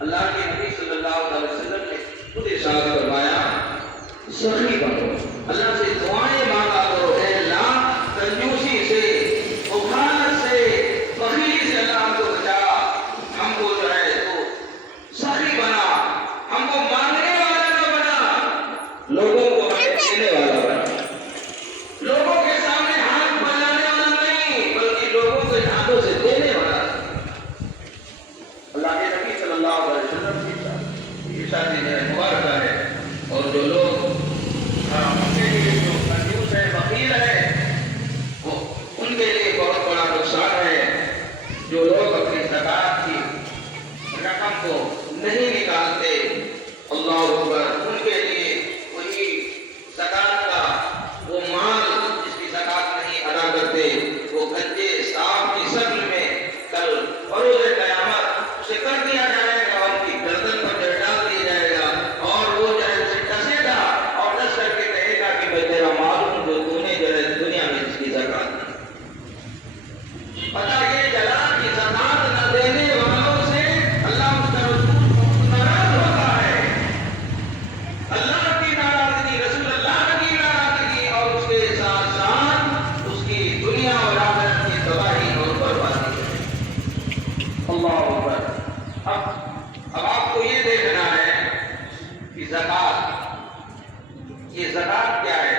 اللہ کے نبی صلی اللہ علیہ وسلم نے خود ارشاد فرمایا سخی بنو، اللہ سے دعائیں مانگا کرو، اے اللہ کنجوسی سے، بخارت سے، بخیلی سے اللہ ہم کو بچا، ہم کو جو ہے تو سخی بنا، ہم کو مانگنے والا نہ بنا، لوگوں کو ہمیں دینے والا بنا، لوگوں کے سامنے ہاتھ پھیلانے والا نہیں بلکہ لوگوں کے ہاتھوں سے دینے والا۔ اللہ کے نبی صلی اللہ علیہ وسلم کی شادی مبارکہ ہے، اور جو لوگ ان کے لیے جو کنجوس ہے، بخیل ہے، وہ ان کے لیے بہت بڑا نقصان ہے۔ جو لوگ اپنی زکات کی رقم کو نہیں نکالتے، اللہ اکبر، ان کے لیے وہی زکات کا وہ مال جس کی زکات نہیں ادا کرتے، وہ گنجے صاف کی شکل میں کل بروز قیامت اسے کر دیا جائے گا، ان کی گردن پر ڈال دیا جائے گا، اور وہ جو ہے اسے ڈسے گا اور ڈس کر کے کہے گا کہ میں تیرا مال ہوں جو تو نے جو ہے دنیا میں اس کی زکات دی۔ پتہ یہ چلا کہ زکات نہ دینے والوں سے اللہ اس کا رسول بہت ناراض ہوتا ہے۔ اللہ کی ناراضگی، رسول اللہ کی ناراضگی، اور اس کے ساتھ ساتھ اس کی دنیا اور آخرت کی تباہی اور بربادی ہے۔ اللہ اکبر۔ اب آپ کو یہ دیکھنا ہے کہ زکات، یہ زکات کیا ہے؟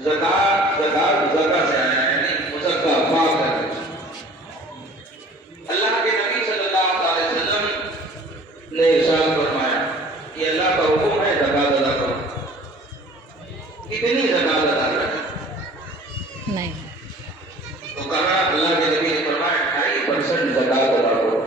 زکات سے آیا ہے، یعنی مزکا، پاک ہے۔ اللہ کے نبی صلی اللہ علیہ وسلم نے ارشاد فرمایا کہ اللہ کا حکم ہے زکات ادا کرو۔ کتنی زکات ادا کریں؟ نہیں، تو کہا، اللہ کے نبی نے فرمایا 2.5% زکات ادا کرو۔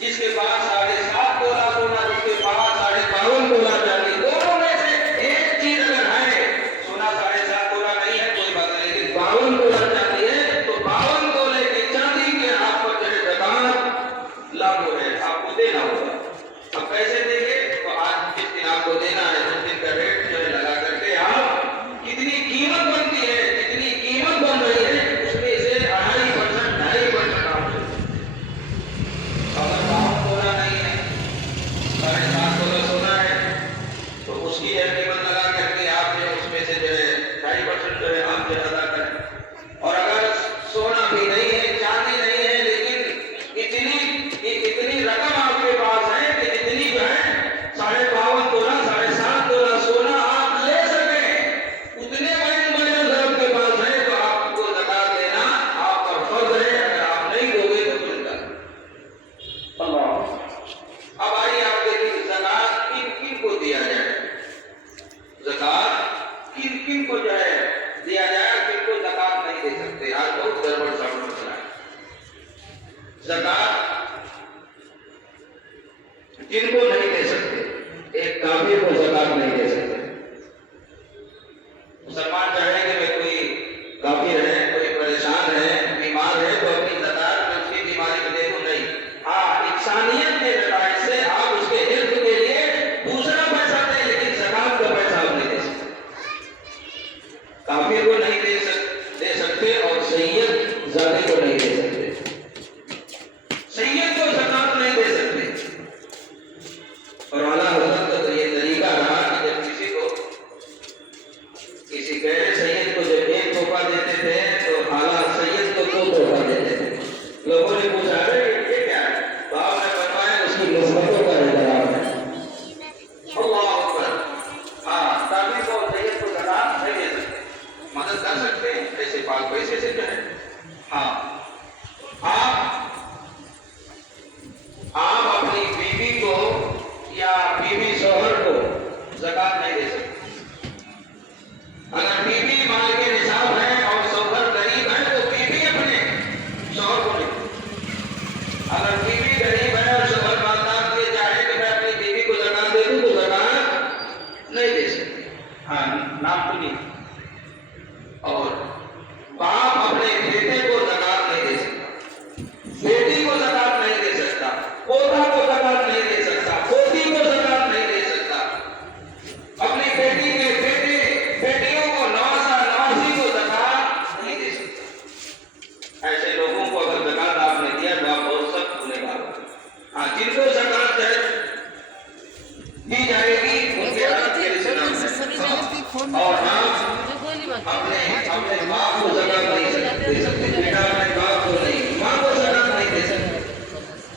جس کے پاس 7.5 تولہ سونا، جس کے پاس 52.5 تولہ چاندی، دونوں میں سے ایک چیز اگر ہے، سونا 7.5 تولہ نہیں ہے کوئی بات نہیں، لیکن 52 تولہ چاندی ہے، تو 52 تولے کی چاندی کے آپ پر جو ہے زکات لاگو ہے، آپ کو دینا ہوگا۔ اب کیسے دیں گے؟ تو آج جس دن آپ کو دینا ہے اس دن کا ریٹ جو ہے لگا کر کے آپ کتنی قیمت بنتی ہے، کتنی قیمت بن رہی ہے، اس میں سے 2.5% آپ دیں۔ اگر 52 تولہ نہیں ہے، 7.5 تولہ سونا ہے، تو اس کی قیمت لگا کر کے آپ نے اس میں سے جو ہے 2.5% جو ہے آپ جو ادا کریں۔ اور اگر سونا بھی نہیں ہے، چاندی نہیں ہے، لیکن اتنی رقم آپ کے پاس ہے کہ اتنی جو ہے 52.5 تولہ، 7.5 تولہ سونا آپ لے سکیں، اتنے بڑے آپ کے پاس ہے، تو آپ کو زکات دینا آپ کا فرض ہے۔ اگر آپ نہیں دو گے تو کوئی زکات نہیں۔ اللہ۔ اب آئیے آپ دیکھیں زکات کن کو دیا جائے، زکات کن کو جو ہے دیا جائے، کن کو زکات نہیں دے سکتے۔ آج بہت گڑبڑ سا مسئلہ ہے۔ زکات کن کو نہیں دے سکتے؟ ایک کافر کو زکات نہیں دے سکتے۔ مسلمان چاہے کہ میں کوئی کافر ہے، کوئی پریشان ہے، بیمار ہے، تو اپنی زکات میں اس کی بیماری کو دے دوں، نہیں۔ ہاں، انسانیت کے نتائج سے آپ اس کے حفظ کے لیے دوسرا پیسہ دیں، لیکن زکات کا پیسہ آپ نہیں دے سکتے۔ کافر کو نہیں دے سکتے، اور سید زادے کو نہیں دے سکتے، سید کو زکات نہیں دے سکتے۔ اور اعلیٰ حضرت کا تو یہ طریقہ رہا کہ جب کسی غیر سید کو جب ایک تحفہ دیتے تھے تو اعلیٰ سید کو 2 تحفہ دیتے تھے۔ لوگوں نے پوچھا یہ کیا ہے؟ تو آپ نے فرمایا اس کی نسبتوں کا احترام ہے۔ اللہ اکبر۔ ہاں، تاکہ کو سید کو زکات نہیں دے سکتے، مدد کر سکتے ہیں ایسے پاک پیسے سے جو ہے۔ ہاں، آپ اپنی بیوی کو یا بیوی شوہر کو زکات نہیں دے سکتے۔ اگر بیوی مال کے نصاب ہے اور شوہر غریب ہے تو بیوی اپنے شوہر کو نہیں دے۔ اگر بیوی غریب ہے اور شوہر مالدار کے چاہے کہ میں اپنی بیوی کو زکات دے دوں تو زکات نہیں دے سکتے۔ ہاں، نام تو نہیں۔ اور باپ اپنے بیٹے کو زکات نہیں دے سکتا، بیٹی کو زکات نہیں دے سکتا، پوتا کو زکات نہیں دے سکتا، پوتی کو زکات نہیں دے سکتا، اپنی بیٹی کے بیٹے بیٹیوں کو نواسا نواسی کو زکات نہیں دے سکتا۔ ایسے لوگوں کو اگر زکات آپ نے دیا تو آپ بہت سخت گنہگار ہو۔ जिनको ज़कात दी जाएगी उनके हाथ के इस्लाम है। और हाँ, अपने अपने बाप को ज़कात नहीं दे सकते, बेटा अपने बाप को नहीं, माँ को ज़कात नहीं दे सकते,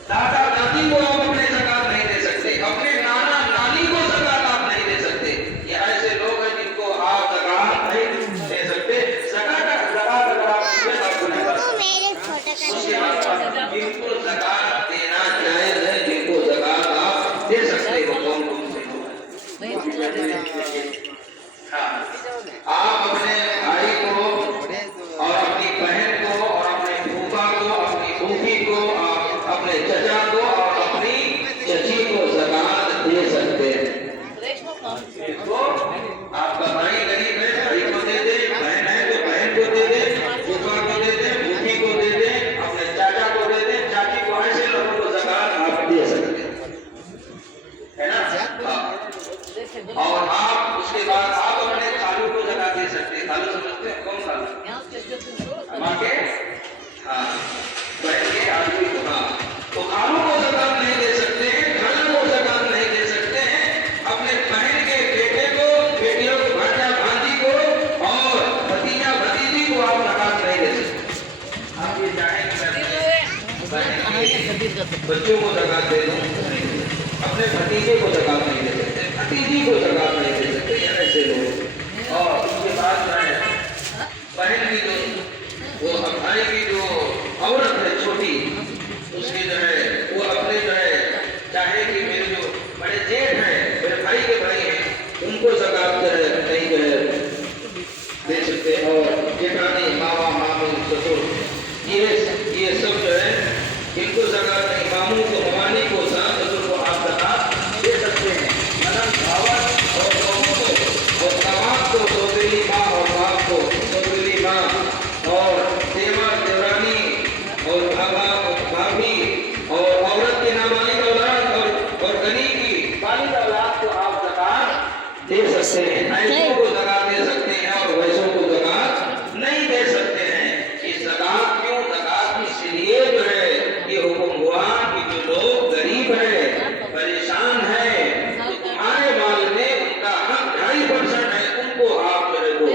दादा दादी को आप अपने ज़कात नहीं दे सकते, अपने नाना नानी को ज़कात आप नहीं दे सकते। ये ऐसे लोग हैं जिनको आप ज़कात नहीं दे सकते। ज़कात अगर आप देंगे तो आपको नहीं मिलेगा। उसके बाद जिनको ज़कात देना जायज़ है, जिनको ज़कात आप दे सकते हो, कौन कौन से लोग हैं? हाँ, आप अपने भाई को और अपनी बहन को और अपने फूफा को, अपनी फूफी को, अपने चचा को और अपनी चची को ज़कात दे सकते हैं। तो आपका भाई गरीब है, भाई को दे दे, बहन है तो बहन को दे दे, फूफा को दे दे, फूफी को दे दे, अपने चाचा को दे दे, चाची को, ऐसे लोगों को ज़कात आप दे सकते हैं, है ना? और आप उसके बाद आप अपने खालू को ज़कात दे सकते हैं। खालू समझते हैं कौन खालू? माँ के, हाँ, बहन के आदमी को, हाँ, तो खालू को ज़कात नहीं दे सकते हैं, खाला को ज़कात नहीं दे सकते हैं, अपने बहन के बेटे को, बेटियों को, भांजा भांजी को और भतीजा भतीजी को आप ज़कात नहीं दे सकते। आप ये चाहें कि बच्चों को ज़कात दे दूं, अपने भतीजे को ज़कात नहीं दे सकते, भतीजी को ज़कात नहीं दे सकते, ये ऐसे लोग। और उसके बाद जो है बहन की जो वो भाई की जो औरत है छोटी, उसकी जो है वो अपने जो है चाहे कि मेरे जो बड़े जेठ हैं, मेरे भाई के भाई हैं, उनको ज़कात जो है नहीं जो है दे सकते। और जेठानी, मामा, मामू, ससुर, ये सब जो है इनको ज़कात नहीं, मामू को, ममानी को, सास ससुर को आप ज़कात दे सकते हैं। ननद, भावत और बहू को और दामाद को, सौतेली माँ और बाप को, सौतेली माँ और देवर देवरानी और भाभी और औरत की नाबालिग औलाद और गनी की बालिग औलाद को आप ज़कात दे सकते हैं। ऐसों को ज़कात दे सकते हैं और वैसों को ज़कात नहीं दे सकते हैं। ये ज़कात क्यों? ज़कात इसलिए जो है ये हुक्म हुआ कि जो लोग गरीब हैं, परेशान हैं, तो तुम्हारे माल में उनका हक 2.5% है, उनको आप जो है दो।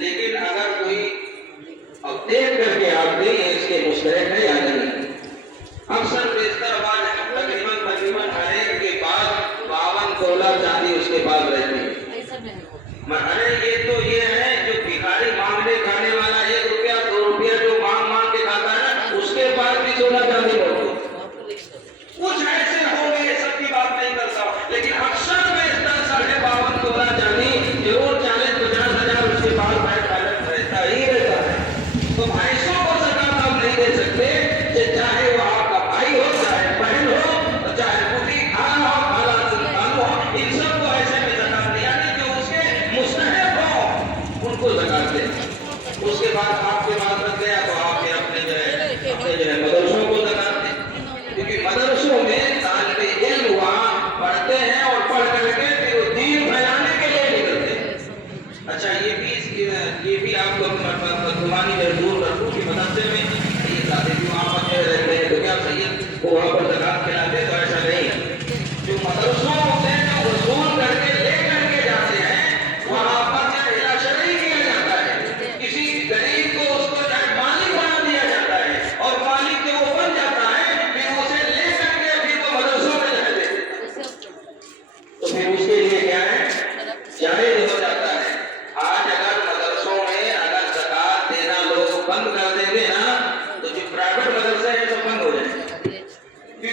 लेकिन अगर कोई अब देख करके आप दें इसके मुस्तहक है या नहीं। अक्सर बेशतर बात तकरीबन हर एक के पास 52 तोला चांदी उसके पास रहती है। अरे ये तो ये है जो भिखारी मांगने खाने वाला 1 रुपया 2 रुपया जो मांग के खाता है ना, उसके पास भी सोना चांदी होती है। कुछ ऐसे होंगे, सबकी बात नहीं करता, लेकिन अक्सर बेशतर 52.5 तोला चांदी जरूर 40-50 हजार उसके पास बैलेंस रहता ही रहता है। तो ऐसों को ज़कात आप नहीं दे सकते, चाहे वो आपका भाई हो, चाहे बहन हो, चाहे फूफी खाला हो, खाला खालू हो, इन सबको ऐसे में ज़कात नहीं, यानी जो उसके मुस्तहक हो उनको ज़कात दे। उसके बाद आपके पास रख गया तो आप अपने जो है मदरसों को ज़कात दें, क्योंकि मदरसों में तालिबे इल्म वहाँ पढ़ते हैं और पढ़ करके फिर वो दीन फैलाने के लिए निकलते हैं। अच्छा, ये भी आपको बदगुमानी दूर रखूँ कि मदरसे में ये दादी वहाँ पर रहते हैं तो क्या सैयद को वहाँ पर ज़कात खिलाते, तो ऐसा नहीं। जो मदरसों से जो वसूल करके ले करके जाते हैं वहाँ पर इला शरई किया जाता है, किसी गरीब को उसको मालिक बना दिया जाता है और मालिक जब वो बन जाता है फिर उसे ले करके फिर वो मदरसों में रह देते, तो फिर उसके लिए क्या है, जायज़ हो जाता है। आज अगर मदरसों में अगर ज़कात देना लोग बंद कर देंगे ना, तो जो प्राइवेट मदरसे हैं तो बंद हो जाएंगे,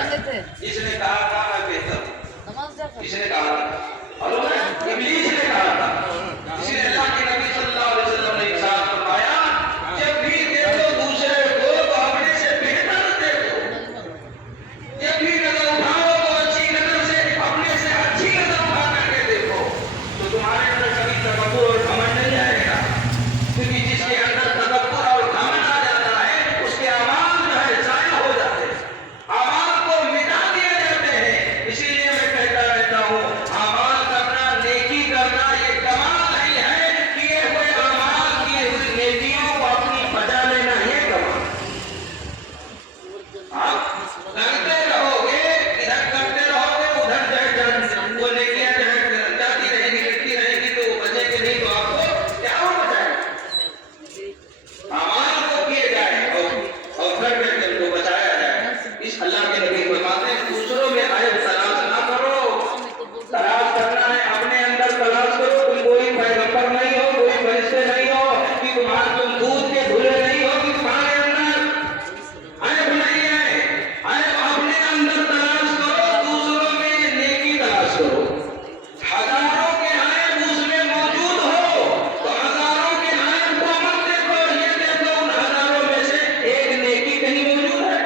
इसने कहा था मैं बेहतर हूँ, नमाज क्या कर इसने कहा था, और इब्लीस ने कहा था। इसलिए अल्लाह के नबी सल्लल्लाहु अलैहि वसल्लम ने इरशाद फरमाया, जब भी देखो दूसरे को तो अपने से बेहतर देखो, जब भी नजर उठाओ तो अच्छी नजर से, अपने से अच्छी नजर उठा करके देखो, तो तुम्हारे अंदर कभी तकब्बुर और घमंड नहीं आएगा। क्योंकि जिसके अंदर तकब्बुर और घमंड आ जाता है, उसके अमाल जो है जाया हो जाते हैं, अमाल को मिटा दिए जाते हैं। इसीलिए मैं कहता रहता हूँ, अमाल करना, नेकी करना ये कमाल नहीं है कि ये कोई अमाल किए हुई नेकियों को अपनी बजा लेना, ये कमाल। आप करते रहोगे, इधर करते रहोगे, उधर वो नेकियां जो है जाती रहेगी, गिरती रहेगी, तो वो बचेगी नहीं, तो आपको क्या हो बचाएगा? अमाल को किए जाए और फिर उनको बचाया जाए। इस अल्लाह के नबी फरमाते हैं, दूसरों में आयब तलाश ना करो, तलाश करना है अपने अंदर तलाश करो। तुम कोई पैगंबर नहीं हो, कोई फरिश्ते नहीं हो, कि तुम दूध के धुले नहीं हो, कि तुम्हारे अंदर आयब नहीं है। आयब अपने अंदर तलाश करो, दूसरों में नेकी तलाश करो। हजारों के आयब उसमें मौजूद हो, तो हजारों के आयब को मत देखो, ये देखो उन हजारों में से एक नेकी कहीं मौजूद है,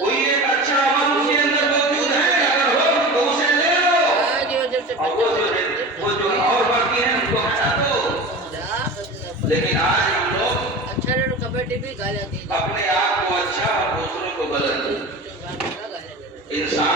कोई एक अच्छा अमल उसके अंदर मौजूद है, अगर हो तो उसे ले लो, और वो जो और बाकी है उनको हटा दो। लेकिन आज हम लोग अच्छा कबड्डी भी गालियां दी अपने आप को अच्छा और दूसरों को गलत, इंसान